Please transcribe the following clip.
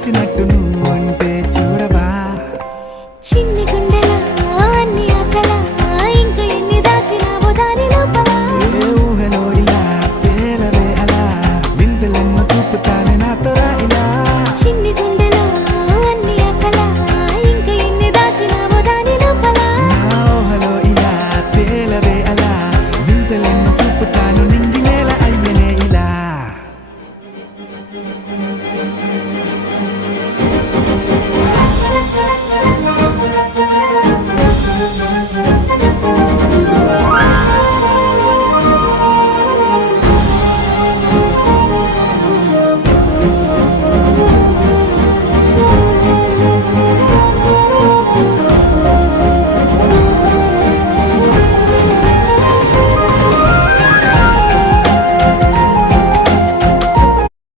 వచ్చినట్టు నువ్వు ఉంటే చూడవా చిన్ని గుండెలా అన్ని ఆశలా ఇంకా ఎన్ని దాచినావో దాని లోపల ఏ ఊహలో ఇలా తేలవే అలా విందులెన్నో చూపుతానే నాతో రా ఇలా